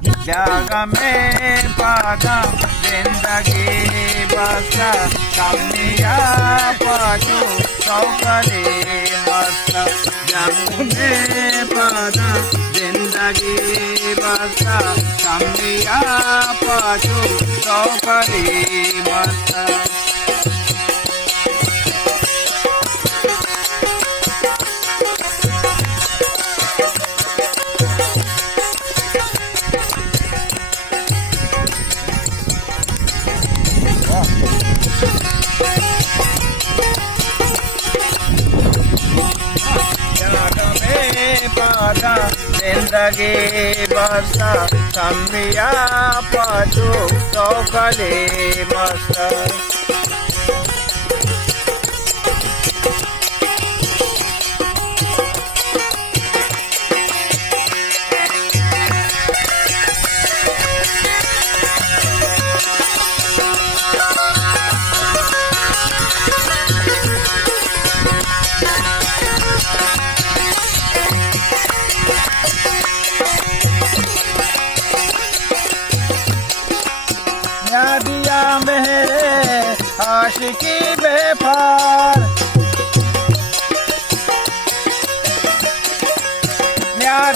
जाग में पादा जिंदगी बस कमिया पाछू सौकरे मस्त जाग में पादा जिंदगी बस कमिया पाछू सौकरे मस्त जिंदगी बसा कमिया पाछू सौकरे मस्त दिया मेरे आशिकी बेपार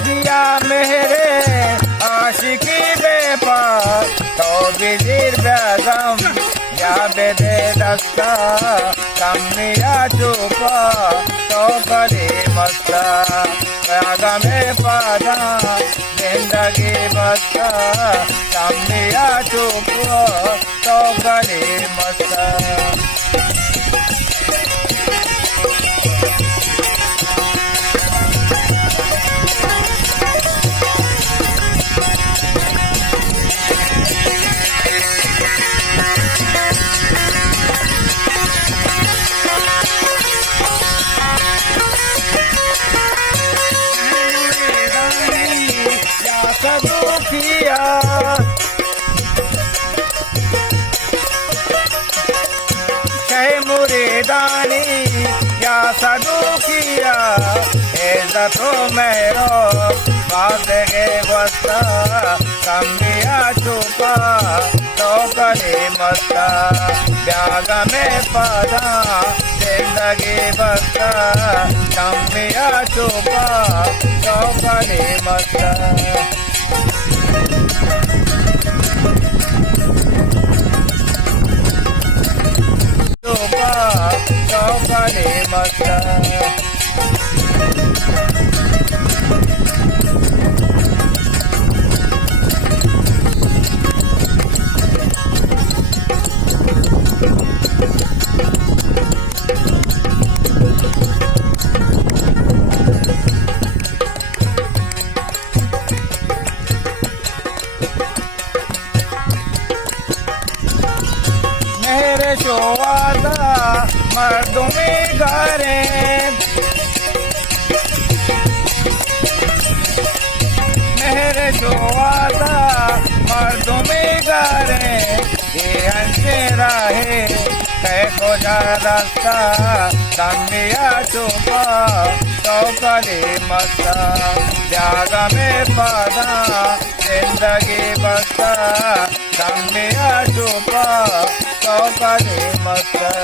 दिया मेरे आशिकी बेपार तो बिजिर बेगम या बेदे दस्ता कमिया चुपा तो करे मस्ता रागा में पादा जिंदगी बसा कमिया चुपा तो करे मस्ता किया कहे मुरीदानी या सदू किया तो मेरो बात के बस्ता कमिया छुपा तो करे मस्ता ब्याग में पदा जिंदगी बस्ता कमिया छुपा तो करे मस्ता सौकरे मस्त मेरे शोवादा मर्दुमी गारे मेरे शोवादा मर्दुमी गारे ये अंशे राहे कैको जा रास्ता कमिया चुपा तो करे मस्ता जाग में पादा जिंदगी बसा कमिया चुपा तो करे मस्ता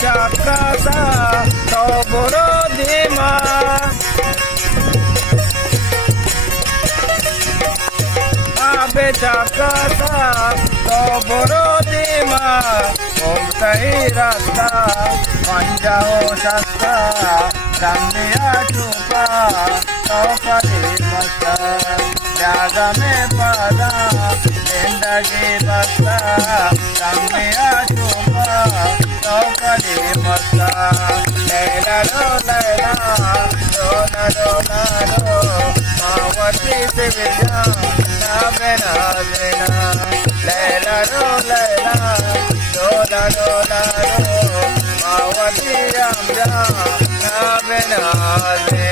जाकासा तो बुरो धीमा आबे जाकासा तो बुरो धीमा ओम सही रास्ता पंजाओ सस्ता कमिया छुपा तो करे मस्ता जाग में पदा जिंदगी बसा कमिया छुपा तो करे मस्ता लैला लो लैला रोना रोना रो मावती से विजा ना बेना देना लैला रो Laila lado lado, mawati amja na benale.